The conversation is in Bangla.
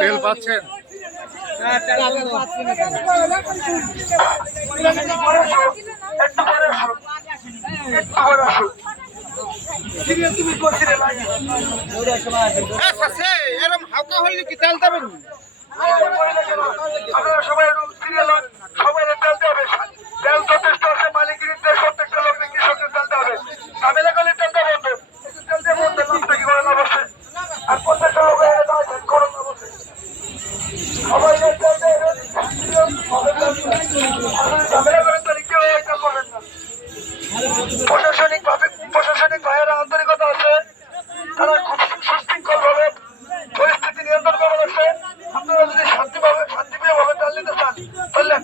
তেল পাচ্ছেন? এরকম হালকা হলে কি তেল দেবেন? আপনারা সবাই সবাই তেল দেবে। তেল যথেষ্ট আছে, মালিকের প্রত্যেকটা লোকের কৃষকের তেল দেবে। ঝামেলা করলে তেলটা বন্ধ, তেল দিয়ে বন্ধ কি করে না বসে। আর প্রত্যেকটা লোকের করোনা বসে সবাই তেল দেবে। ঝামেলা করে তাহলে কেউ এটা করবেন না। প্রশাসনিক ভাইয়েরা আন্তরিকতা আছে, তারা খুব সুশৃঙ্খল ভাবে পরিস্থিতি নিয়ন্ত্রণ করে রাখছে। আপনারা যদি শান্তিপ্রিয় ভাবে তেল নিতে চান বললেন